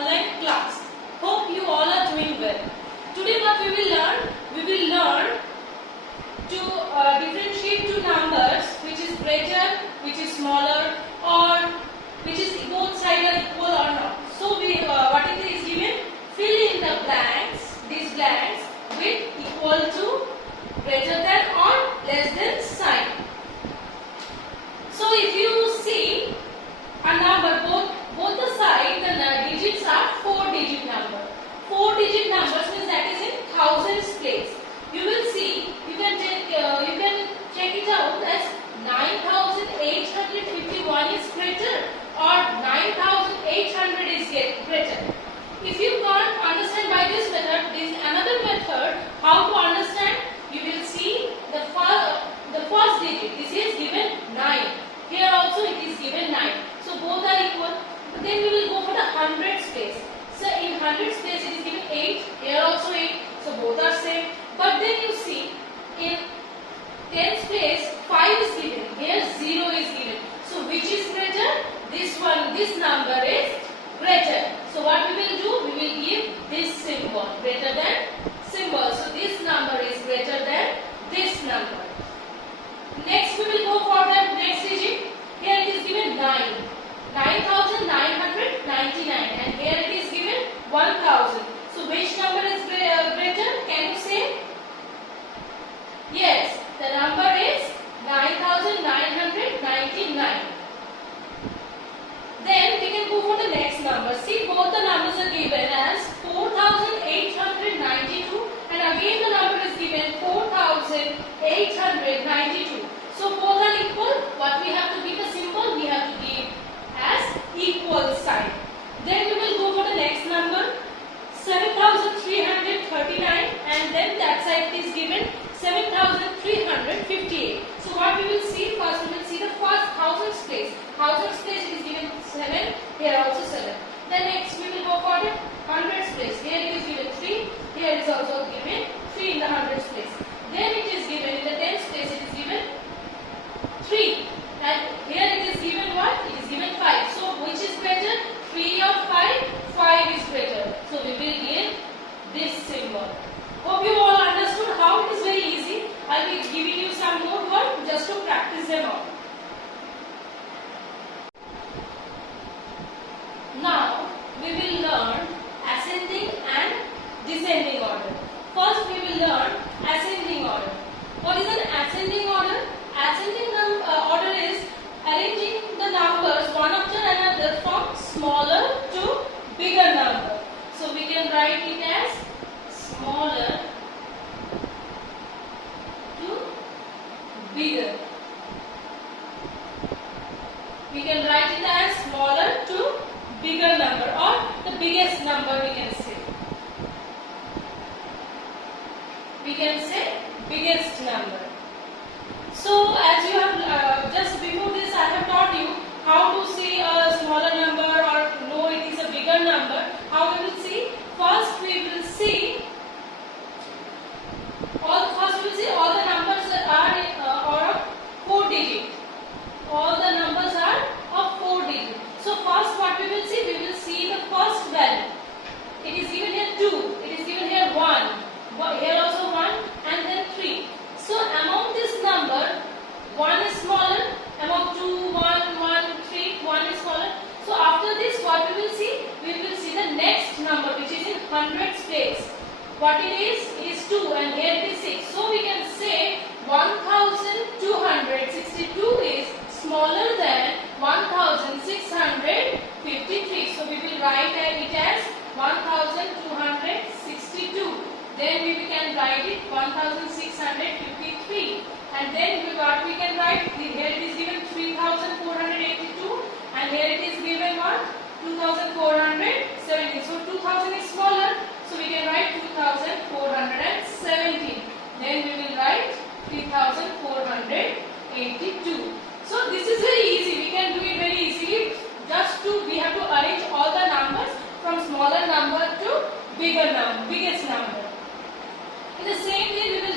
online class. Hope you all are doing well. Today what we will learn to differentiate two numbers which is greater, which is smaller, or which is both sides are equal or not. So what it is given, fill in the blanks, these blanks with equal to, greater than or less than sign. So if you see a number, both the side, the digits are 4-digit number. 4-digit numbers means that is in thousands place. You will see, you can check it out as 9851 is greater or 9800 is greater. If you can't understand by this method, there is another method how to understand. You will see the first digit. This is given 9. Here also it is given 9. So both are equal. But then we will go for the hundreds place. So in hundreds place it is given 8. Here also 8. So both are same. But then you see in tens place 5 is given. Here 0 is given. So which is greater? This one. This number is greater. So what we will do? We will give this symbol, greater than symbol. So this number is greater than this number. Next we will go for the next digit. Here it is given 9. 9999, and here it is given 1000. So which number is greater? Can you say? Yes, the number is 9999. Then we can go for the next number. See, both the numbers are given as 4892, and again the number is given 4892. So both are equal. What we have to give a symbol? We have to give as equal sign. Then we will go for the next number, 7339, and then that side is given 7358. So what we will see? First we will see the first thousands place. Thousands place is given 7. Here also 7. Then next we will go for the hundreds place. Here it is given 3. Here is also given 3 in the hundreds place. Then it is given in the tens place. It is given 3. And here it is given what? It is given 5. So which is greater? 3 or 5? 5 is greater. So we will give this symbol. Hope you all understood how it is very easy. I will be giving you some more work just to practice them all. Now we will learn ascending and descending order. First we will learn ascending order. What is an ascending order? Ascending order is arranging the numbers one after another from smaller to bigger number. So we can write it as smaller to bigger. We can write it as smaller to bigger number, or the biggest number we can say. We can say biggest number. So as you have just before this I have taught you how to see a smaller number or know it is a bigger number. How we will see? First we will see all the numbers are of 4 digit. All the numbers are of 4 digit. So first what we will see? We will see the first value. It is given here 2. It is given here 1. Here also 1, and then 3. So among this number, 1 is smaller. Among 2, 1, 3, 1 is smaller. So after this, what we will see? We will see the next number, which is in hundreds place. What it is? It is 2, and here it is 6. So we can say 1262 is smaller than 1653. So we will write it as 1262. Then we can write it 1653. And then what we can write? Here it is given 3482, and here it is given what? 2470. So 2000 is smaller. So we can write 2417. Then we will write 3482. So this is very easy. We can do it very easily. We have to arrange all the numbers from smaller number to biggest number. In the same way, we will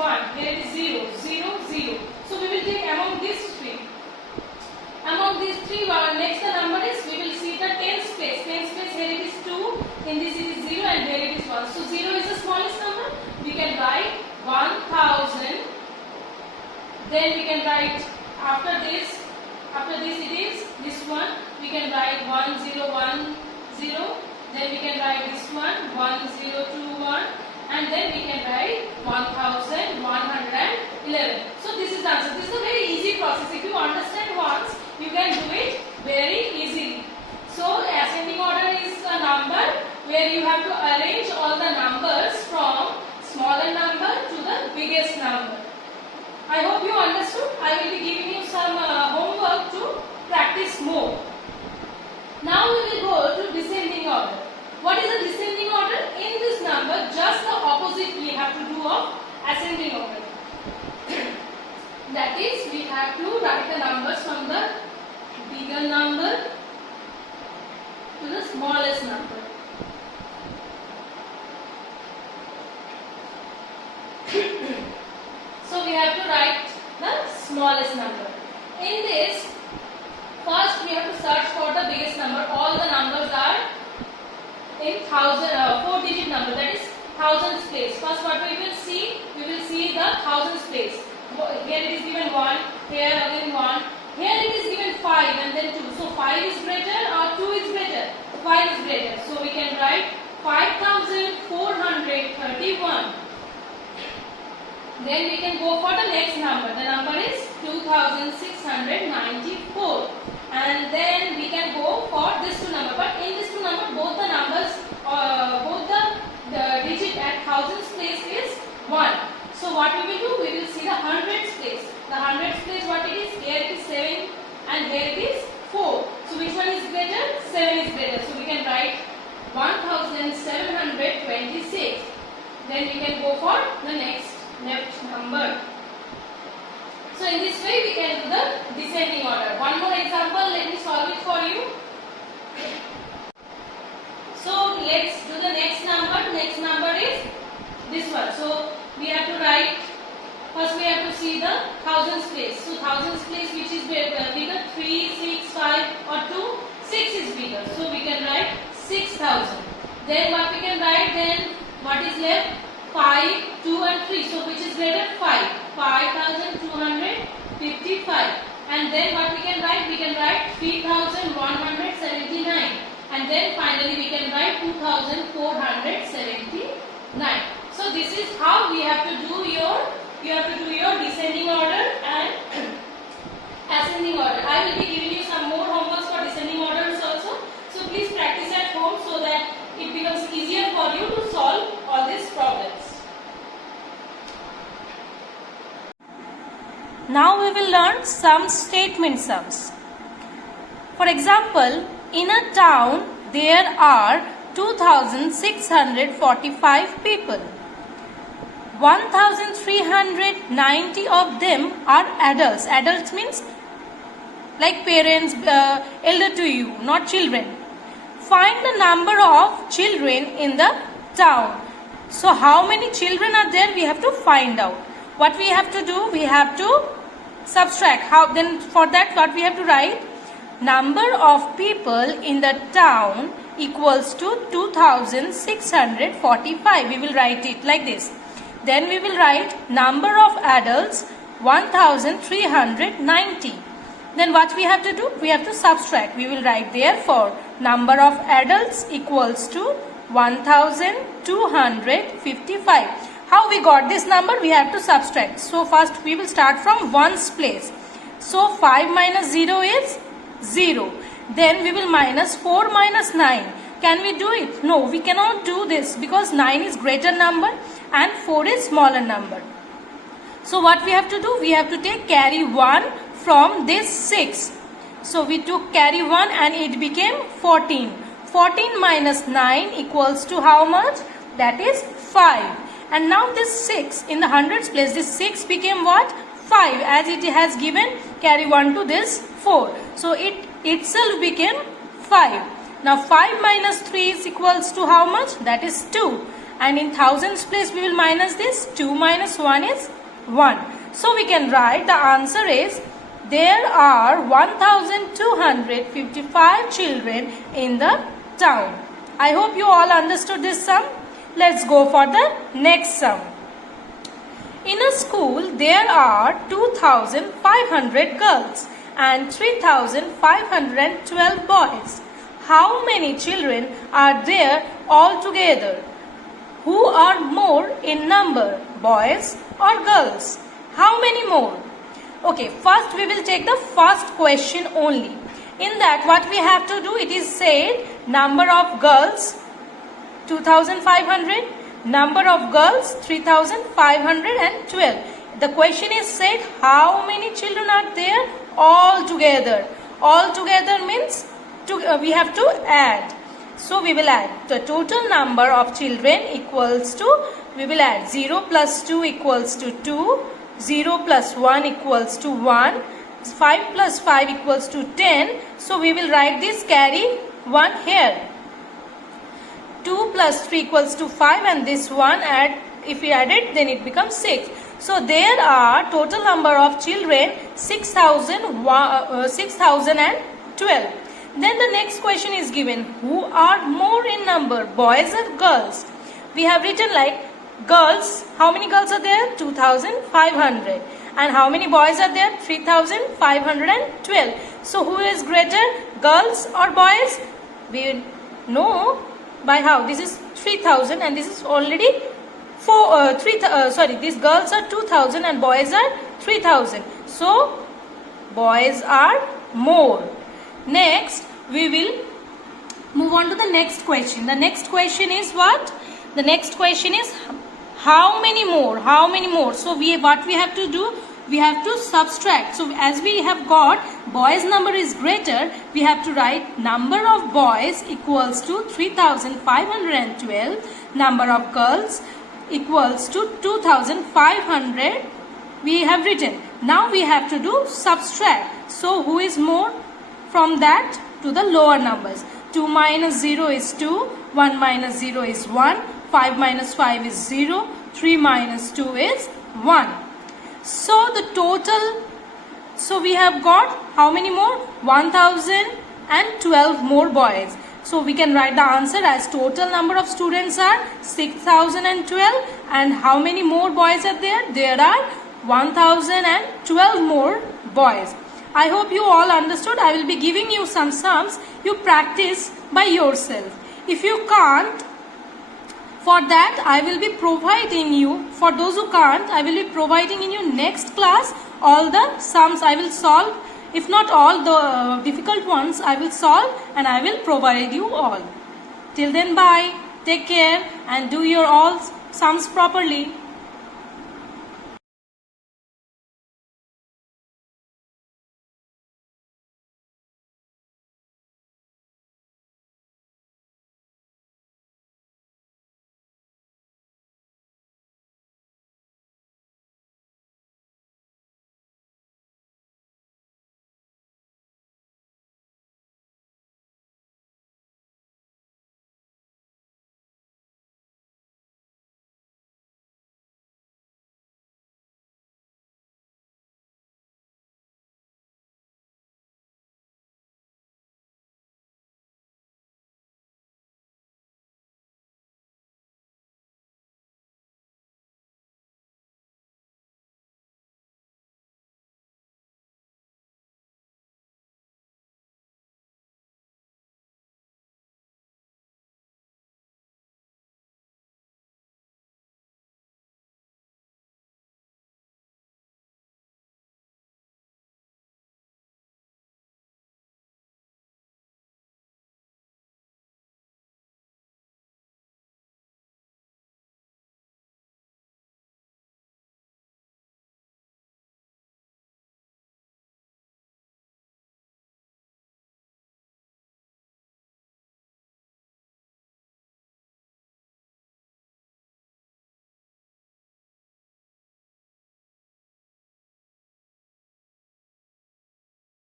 1, here it is 0, 0, 0. So we will take among these three. Among these three, next the number is, we will see the tens place. Tens place, here it is 2, in this it is 0 and here it is 1. So 0 is the smallest number. We can write 1000. Then we can write after this it is this one. We can write 1010. Then we can write this one 1021. And then we can write 1111. So this is the answer. This is a very easy process. If you understand once, you can do it very easily. So ascending order is a number where you have to arrange all the numbers from smaller number to the biggest number. I hope you understood. I will be giving you some homework to practice more. Now we will go to descending order. What is the descending order? In this number, just the opposite we have to do of ascending order. That is, we have to write the numbers from the bigger number to the smallest number. So we have to write the smallest number. In this, first we have to search for the biggest number. All the numbers are in 4-digit number, that is thousands place. First what we will see the thousands place. Here it is given 1, here again 1, here it is given 5 and then 2. So 5 is greater or 2 is greater? 5 is greater. So we can write 5431. Then we can go for the next number. The number is 2694. And then we can go for this two number. But in this two number, both the numbers, both the digit at thousands place is 1. So what we will do? We will see the hundreds place. The hundreds place, what it is? Here it is 7 and here it is 4. So which one is greater? 7 is greater. So we can write 1726. Then we can go for the next number. So in this way we can do the descending order. One more example, let me solve it for you. So let's do the next number. Next number is this one. So we have to write, first we have to see the thousands place. So thousands place, which is bigger? 3, 6, 5 or 2? 6 is bigger. So we can write 6000. Then what we can write, then what is left? 5, 2 and 3. So which is greater? 5. 5255. And then what we can write? We can write 3179. And then finally we can write 2479. So this is how we have to do your descending order and ascending order. I will be giving you some more homeworks for descending orders also. So please practice at home so that it becomes easier for you to solve all these problems. Now we will learn some statement sums. For example, in a town there are 2645 people. 1390 of them are adults. Adults means like parents, elder to you, not children. Find the number of children in the town. So how many children are there? We have to find out. What we have to do? We have to subtract. How then? For that, what we have to write? Number of people in the town equals to 2645. We will write it like this. Then we will write number of adults 1390. Then what we have to do? We have to subtract. We will write therefore number of adults equals to 1255. How we got this number? We have to subtract. So first we will start from ones place. So 5 minus 0 is 0. Then we will minus 4 minus 9. Can we do it? No, we cannot do this because 9 is greater number and 4 is smaller number. So what we have to do? We have to take carry 1 from this 6. So we took carry 1 and it became 14. 14 minus 9 equals to how much? That is 5. And now this 6 in the hundreds place, this 6 became what? 5, as it has given carry 1 to this 4. So it itself became 5. Now 5 minus 3 is equals to how much? That is 2. and in thousands place we will minus this. 2 minus 1 is 1. So we can write the answer is there are 1255 children in the town. I hope you all understood this sum. Let's go for the next sum. In a school there are 2500 girls and 3512 boys. How many children are there altogether? Who are more in number, boys or girls? How many more? Okay, first we will take the first question only. In that what we have to do, it is said number of girls 2500, number of girls 3512. The question is said how many children are there all together. All together means we have to add. So we will add the total number of children equals to, we will add 0 plus 2 equals to 2, 0 plus 1 equals to 1, 5 plus 5 equals to 10. So we will write this carry 1 here. 2 plus 3 equals to 5 and this one add, if we add it then it becomes 6. So there are total number of children 6012. Then the next question is given, who are more in number, boys or girls? We have written like girls, how many girls are there? 2500. And how many boys are there? 3512. So who is greater, girls or boys? We know by how? This is 3000 and this is already these girls are 2000 and boys are 3000. So boys are more. Next we will move on to the next question. The next question is what? The next question is how many more? How many more? So what we have to do? We have to subtract. So as we have got boys number is greater, we have to write number of boys equals to 3512, number of girls equals to 2500 we have written. Now we have to do subtract. So who is more from that to the lower numbers? 2 minus 0 is 2, 1 minus 0 is 1, 5 minus 5 is 0, 3 minus 2 is 1. So the total, so we have got how many more? 1012 more boys. So we can write the answer as total number of students are 6012 and how many more boys are there? There are 1012 more boys. I hope you all understood. I will be giving you some sums. You practice by yourself. If you can't, for that I will be providing you, for those who can't, I will be providing in your next class all the sums I will solve. If not all the difficult ones, I will solve and I will provide you all. Till then, bye. Take care and do your all sums properly.